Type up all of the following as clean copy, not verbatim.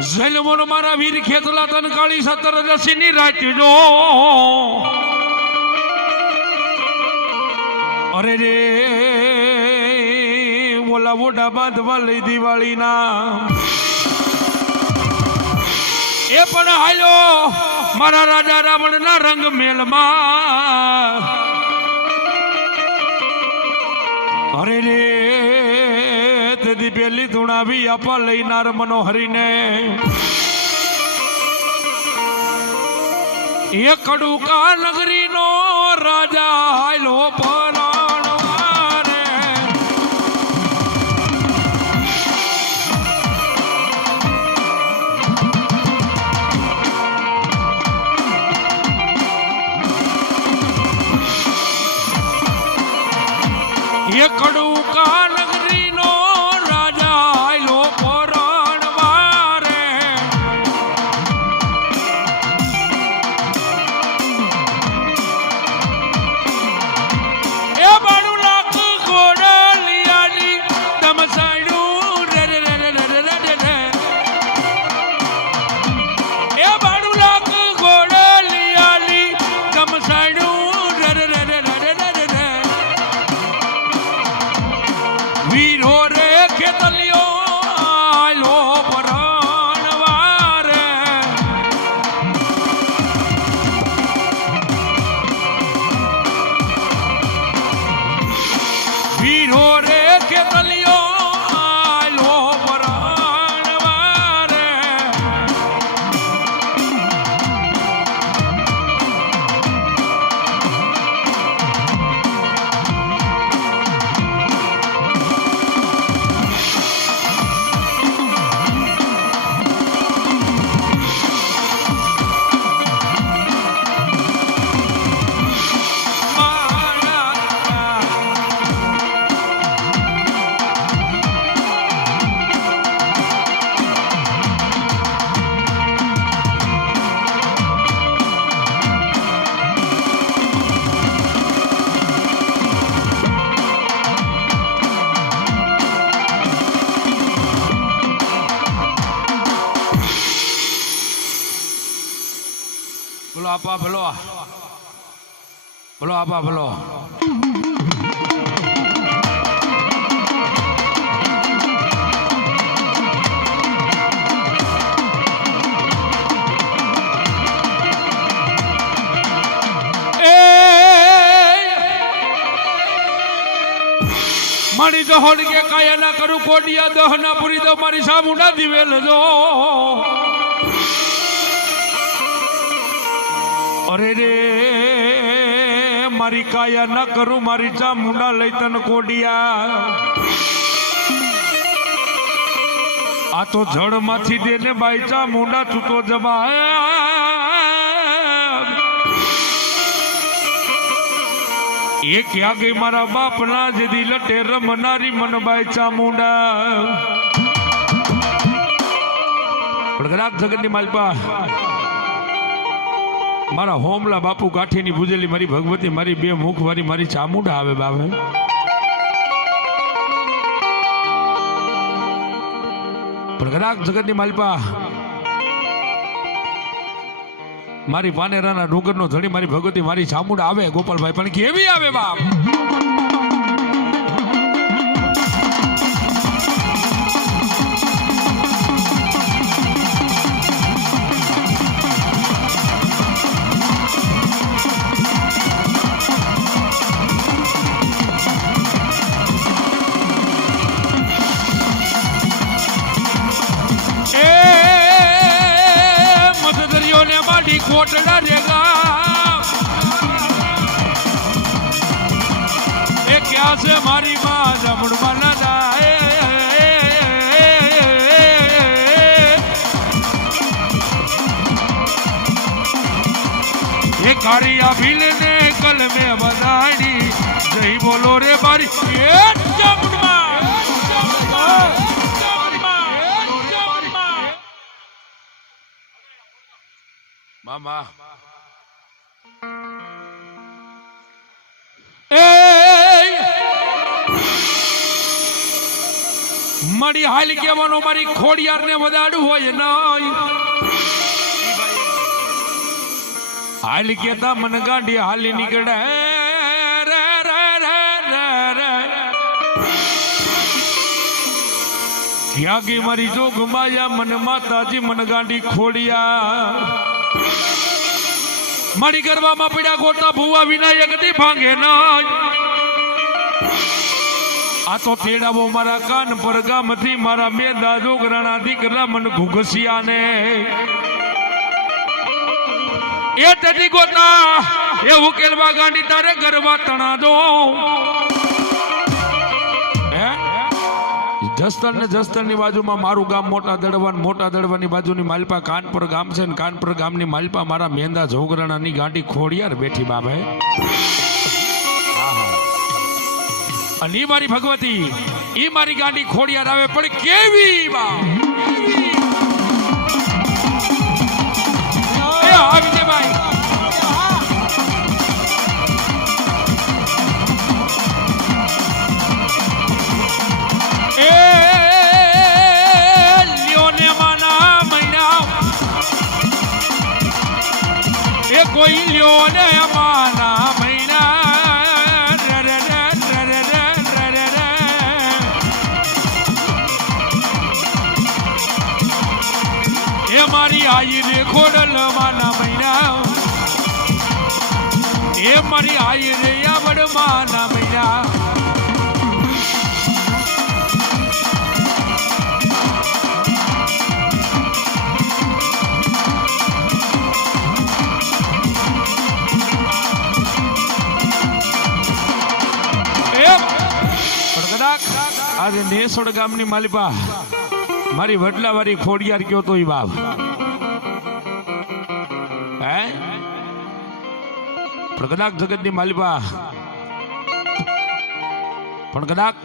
જલમોન મારા વીર ખેતલા તન કાળી 17 દસીની રાત જો અરે રે બોલા મોઢા બાંધવા લઈ દિવાળીના એ પણ હાલ્યો મારા રાજા રાવણના રંગ મેલમાં અરે રે તેથી પેલી ધૂણાવી આપા લઈનાર મનોહરીને એ કડુકા નગરીનો રાજા હાલો પરાણવારે એ કડુકા નગરીનો રાજા હાલો પરાણવારે એ બાણું લાખ ઘોડલિયાની તમસાડું રે રે રે રે રે રે રે એ બાણું લાખ ઘોડલિયાની તમસાડું રે રે રે રે રે રે રે વીરો રે ખેતલિયો આલો પરાણવારે વીરો રે ખેતલિયો આલો પરાણવારે બોલો આપા ભલો બોલો આપા ભલો મારી દહોડ કે કાયા ના કરું કોડિયા દહના પૂરી દો મારી સામુંડા દિવેલ જો અરે રે મારી કાયા ના કરું મારી ચામુંડા લઈ તન કોડિયા આ તો જળ માંથી દેને બાઈ ચામુંડા છૂટો જવા એ ક્યાં ગઈ મારા બાપના જેદી લટે રમનારી મનબાઈ ચામુંડા પડગરાક જગતની માલપા મારા હોમલા બાપુ કાઠીની ભૂજેલી મારી ભગવતી મારી બે મુખ વાળી મારી ચામુંડા આવે બાવે પડગરાક જગતની માલપા મારી પાનેરાના ડુંગરનો ધણી મારી ભગવતી મારી ચામુંડા આવે ગોપાલભાઈ પણ કેવી આવે બાપ કોટડા રેગા એ ક્યાં છે મારી માં જમણમાં ના જાય એ કાળિયા ભીલ ને કલમે બનાડી જઈ બોલો રે મારી એ જમણમાં મામા મારી હાલ કહેવાનો મારી ખોડિયાર ને વધાડું હોય નહીં હાલ કેતા મન ગાંડી હાલી નીકળે રે રે રે રે રે ક્યાં ગઈ મારી જોગ માયા મન માતાજી મન ગાંડી ખોડિયા મારી ગરબામાં પીડા ગોટા ભુવા વિનાયક થી ભાંગે નહીં આ તો તેડાવો મારા કાન પર ગામથી મારા મેદા જોગરાણા દીકરા મન ઘુઘસિયા ને એ તજી ગોતા એ ઉકેલવા ગાંડી તારે ગરબા તણા દો જસ્તર ને જસ્તર ની બાજુમાં મારું ગામ મોટા દડવાની બાજુની માલપા કાનપુર ગામ છે ને કાનપુર ગામની માલપા મારા મેંદા જોગરાણાની ગાંડી ખોડિયાર બેઠી બાબે અને ઈ મારી ભગવતી ઈ મારી ગાંડી ખોડિયાર આવે પણ કેવી બા એ આવજે ભાઈ એ લ્યોને માના મૈના એ કોઈ લ્યોને માના મૈના મારી આઈ રે ખોડલ માના મૈના એ મારી આઈ રે આવડ માના મૈના આજે નેસોડ ગામની માલિપા મારી વડલા વાળી ખોડિયાર કયો તો બાપ હે પણ કદાચ જગત ની માલિપા પણ કદાચ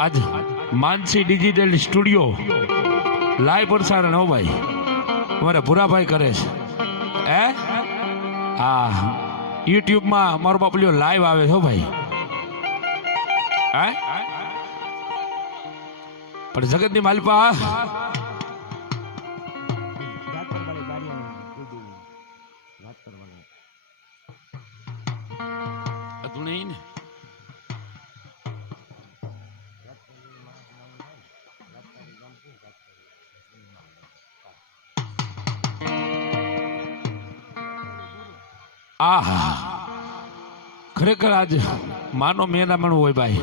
આજ માનસી ડિજિટલ સ્ટુડિયો લાઈવ પ્રસારણ હો ભાઈ અમારા ભૂરાભાઈ કરે છે હે હા યુટ્યુબ માં મારો બાપલિયો લાઈવ આવે છે ભાઈ હે પણ જગત ની માલિપા ખરેખર આજ માનો મેદામણ હોય ભાઈ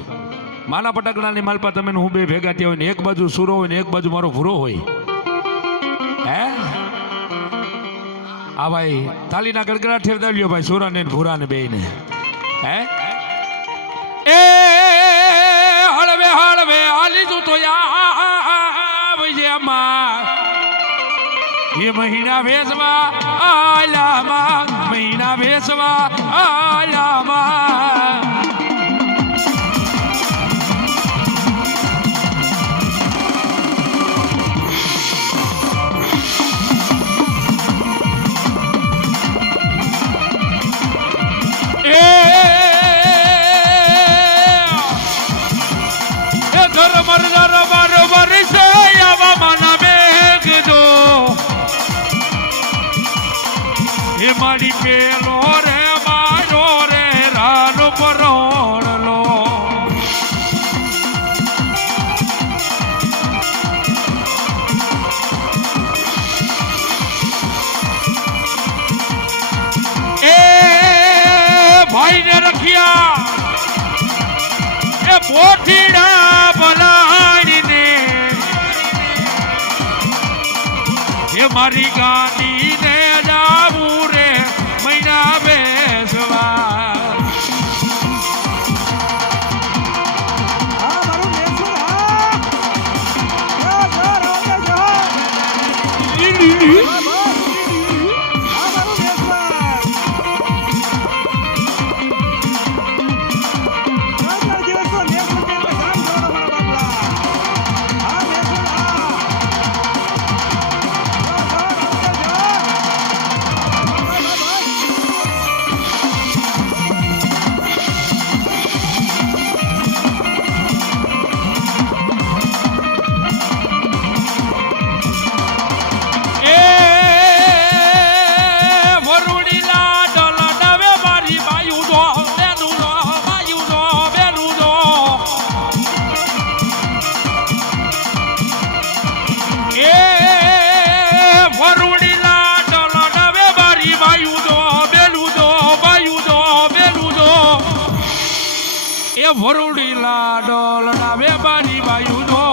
માના પટકડાની માલપા તમે હું બે ભેગા થયા હોય ને એક બાજુ સુરો હોય ને એક બાજુ મારો ભૂરો હોય હે આ ભાઈ તાલીના ગડગડા ઠેરદા લ્યો ભાઈ સુરા ને ભૂરા ને બે ને હે એ હળવે હળવે આલી તું તો એ મહિના વેસવા આલામાં મહિના વેસવા આલામાં મારી પેલો રે મારો રે રાનો પરોણલો એ ભાઈ ને રખ્યા એ પોઠીડા ભલાડીને એ મારી ગાંધી ને જાવું રે મહિના બેસવા એ ભરૂડી લાડો લડાવે બારી બાયુ જો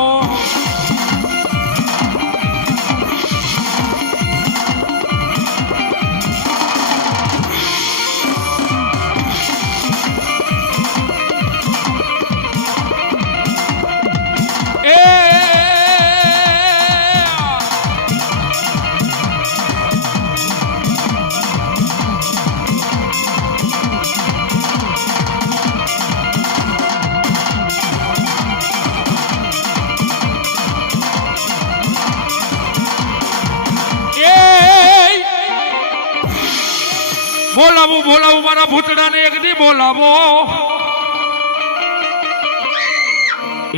બોલાવું બોલાવું મારા ભૂતડાને એક દી બોલાવો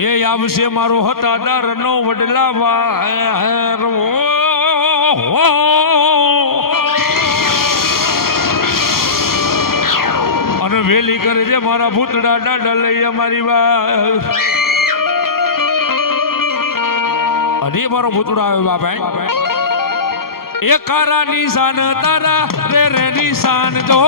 એ આવશે મારો હતાદાર નો વડલાવા અને વેલી કરે છે મારા ભૂતડા દાડા લઈ અમારી વાત અને મારો ભૂતડો આવે બાપા એ કારા નિશાન તારા રે રે નિશાન જો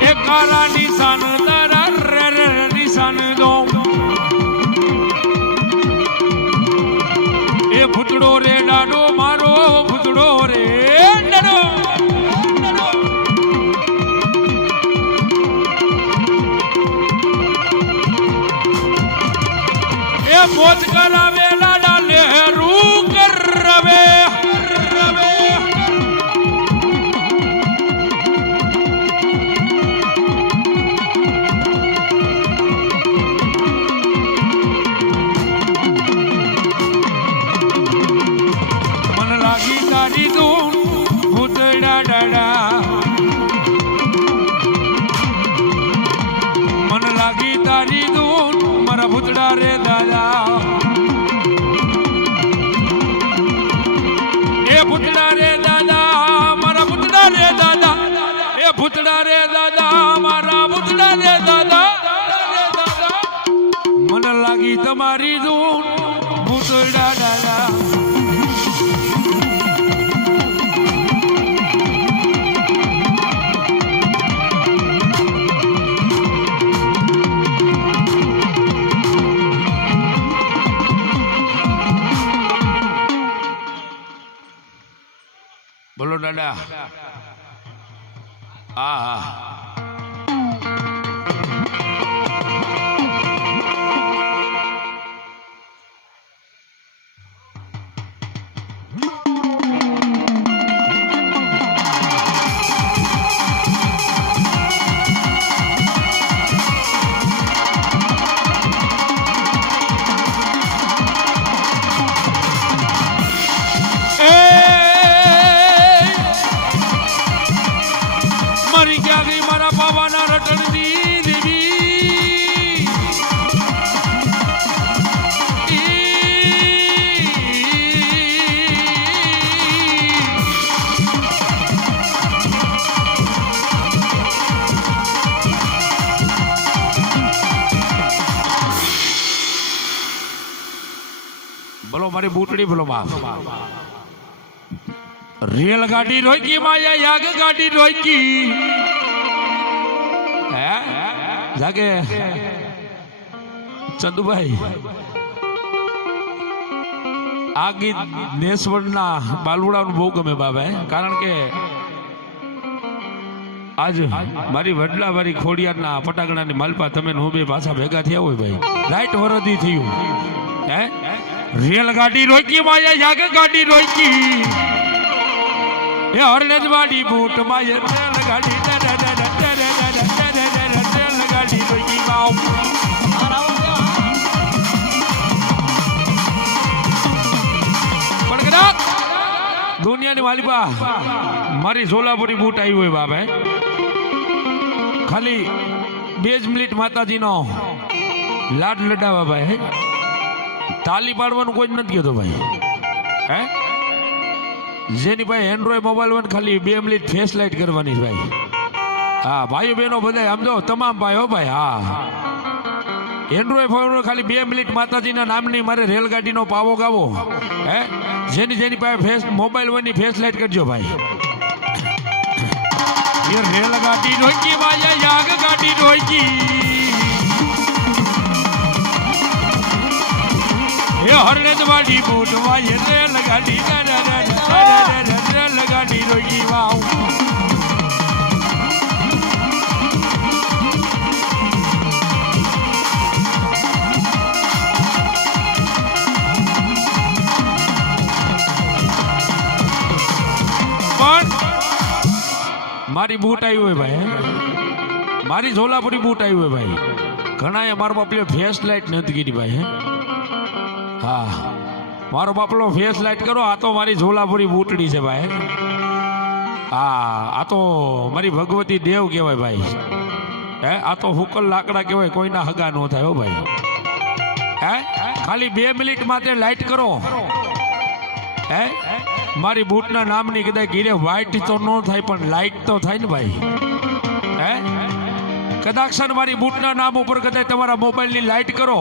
એ કારા નિશાન તારા રે રે નિશાન જો એ ભૂતડો રે ડાડો મારો ભૂતડો રે ડાડો મોજ કરાવે લાડા લહેરું કરવે મન લાગી તારી ધૂન ભૂતડા ડાડા મન લાગી તારી ધૂન મારા ભૂતડા રે દાદા એ ભૂતડા રે દાદા મારા ભૂતડા રે દાદા એ ભૂતડા રે દાદા મારા ભૂતડા રે દાદા મને લાગી તમારી ધૂન ભૂતડા દાદા બોલો દાદા હા બોલો મારી બૂટડી બોલો બાપ રેલગાડી રોકી માયા યાગ ગાડી રોકી હે જાગે ચંદુભાઈ આ ગીત નેસવડના બાલુડાનું બહુ ગમે બાબા કારણ કે આજ મારી વડલા વાળી ખોડિયારના ફટાકડાની માલપા તમે નો બે પાછા ભેગા થયા હોય ભાઈ રાઈટ વરદી થયું હે રેલગાડી રોકી માયા યાગ ગાડી રોકી એ હરલેજ વાડી બૂટ માયા રેલગાડી રેલગાડી રોકી બાવ પડગડા દુનિયાની માલિપા મારી સોલાપુરી બૂટ આવી હોય બાપે ખાલી 2 મિનિટ માતાજીનો લાડ લડાવા ભાઈ તાલી પાડવાનું કોઈ જ નથી કહેતો ભાઈ હે જેની ભાઈ એન્ડ્રોઈડ મોબાઈલ હોય ખાલી 2 મિનિટ ફેસ લાઇટ કરવાની ભાઈ હા ભાઈઓ બહેનો બધા સમજો તમામ ભાઈઓ ભાઈ હા એન્ડ્રોઈડ ફોન ખાલી 2 મિનિટ માતાજીના નામની મારે રેલગાડીનો પાવો ગાવો હે જેની પાસે ફેસ મોબાઈલ હોય ની ફેસ લાઈટ કરજો ભાઈ ये रेलगाड़ी रोकी वाया याग गाड़ी रोकी ये हरनेजवाड़ी बूट वाये रेलगाड़ी रेलगाड़ी रोकी वाओ મારી બૂટ આવી હોય ભાઈ મારી ઝોલાપુરી બૂટ આવી હોય ભાઈ ઘણા મારો બાપલો ફેસ લાઈટ નથી કીધી ભાઈ હા મારો બાપલો ફેસ લાઈટ કરો આ તો મારી ઝોલાપુરી બૂટડી છે ભાઈ હા આ તો મારી ભગવતી દેવ કહેવાય ભાઈ હે આ તો હુકલ લાકડા કહેવાય કોઈના હગા ન થાય હો ભાઈ હે ખાલી 2 મિનિટ માટે લાઈટ કરો હે મારી બૂટના નામની કદાચ ગીરે વ્હાઈટ તો ન થાય પણ લાઈટ તો થાય ને ભાઈ હે કદાચ મારી બૂટના નામ ઉપર કદાચ તમારા મોબાઈલની લાઈટ કરો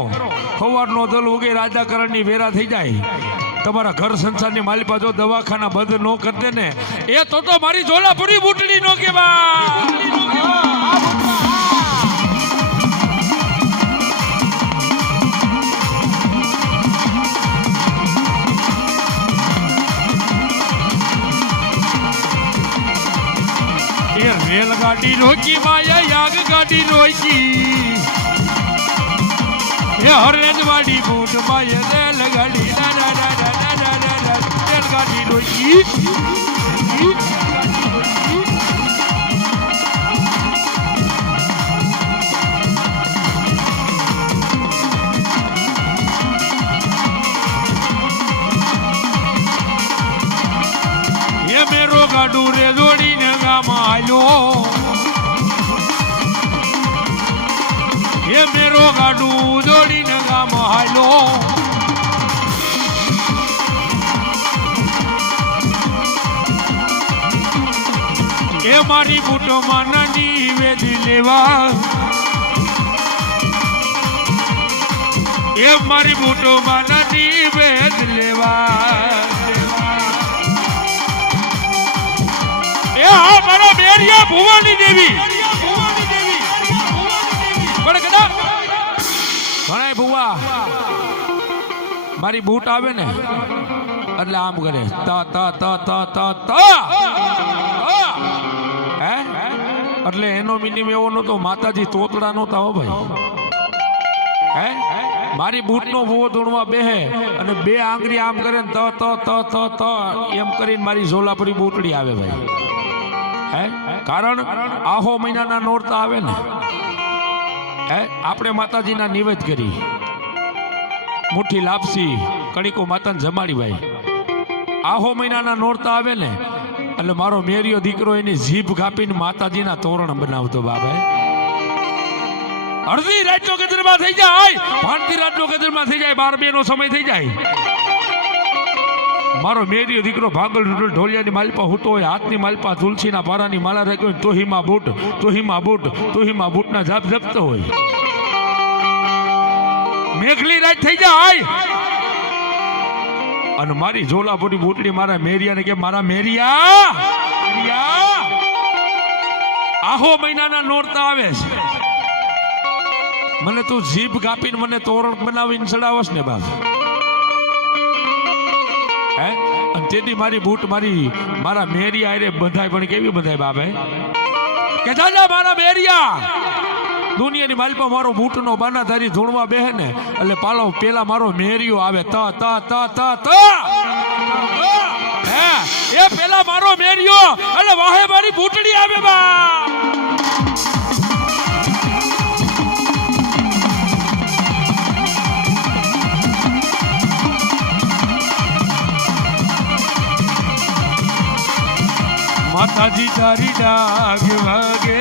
સવારનો દલ ઉગે રાજાકરણની વેરા થઈ જાય તમારા ઘર સંસારની માલિપા જો દવાખાના બંધ ન કરી દે ને એ તો મારી ઝોલાપુરી બૂટડી નો કેવા रेलगाड़ी रोकी माया याग गाड़ी रोकी ये हरनेजवाड़ी बूट माया रेलगाड़ी रेलगाड़ी रोकी ये मेरो गाडू रे जोड़ी ने गामालो ये मेरो गाडू जोड़ी ने गामालो ये मारी बूटो मानानी वेद लेवा ये मारी बूटो मानानी वेद लेवा मारो मेरिया भुवानी देवी પણ કદા ઘણા ભુવા મારી બૂટ આવે ને એટલે આમ કરે તા તા તા તા તા તા હે એટલે એનો મિનિમ એવો નતો માતાજી તોતડા નહોતા હો ભાઈ હે મારી બૂટનો ભૂવો ધૂણવા બેહે અને 2 આંગળી આમ કરે ને ત ત ત ત ત એમ કરીને મારી ઝોલાપુરી બૂટડી આવે ભાઈ હે કારણ આહો મહિનાના નોરતા આવે ને હે આપણે માતાજીના નિવેદ કરી મુઠ્ઠી લાપસી કડીકો માતાને જમાડી ભાઈ આહો મહિનાના નોરતા આવે ને એટલે મારો મેરિયો દીકરો એની જીભ કાપીને માતાજીના તોરણ બનાવતો બાબા અડધી રાતનો ગદરમાં થઈ જાય ભાણતી રાતનો ગદરમાં થઈ જાય 12-2 નો સમય થઈ જાય મારો મેરિયો દીકરો ભાગલ ઢોલિયાની માલપા હૂતો હોય હાથની માલપા તુલસીના પારાની માળા રાખ્યો હોય તોહીમાં બૂટ તોહીમાં બૂટ તોહીમાં બૂટના જાપ જપતો હોય મેઘલી રાત થઈ જાય અને મારી ઝોલાપુરી બૂટડી મારા મેરિયાને કે મારા મેરિયા આહો મહિનાના નોરતા આવે છે મને તું જીભ કાપીને મને તોરણ બનાવીને ચડાવસ ને બાપ હે અને તેથી મારી બૂટ મારા મેરિયા આરે બંધાય પણ કેવી બંધાય બાપે કે દાદા મારા મેરિયા દુનિયાની માલપા મારો બૂટનો બાના ધારી ધૂણવા બેહે ને એટલે પાલો પેલા મારો મેરિયો આવે ત ત ત ત ત હે એ પેલા મારો મેરિયો એટલે વાહે મારી બૂટડી આવે બા માતાજી તારી ડાગ વાગે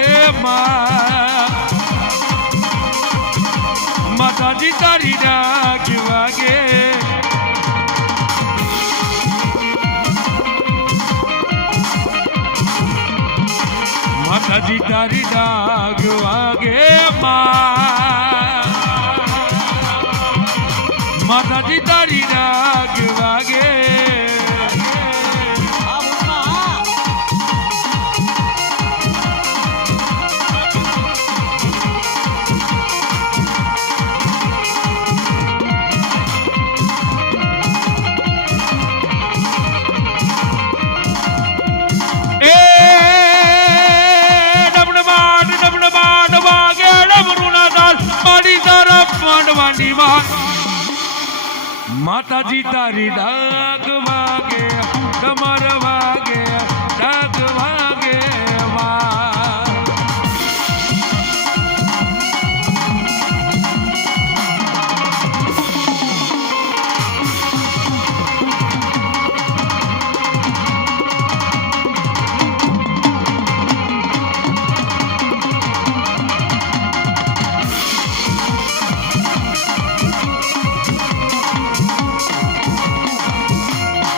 માતાજી તારી ડાગ વાગે માતાજી તારી ડાગ વાગે માતાજી તારી ડાક વાગે માતાજી તારી ડાક વાગે ડમર વાગે ડાક વાગે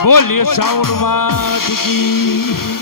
બોલીએ સાઉન્ડ માં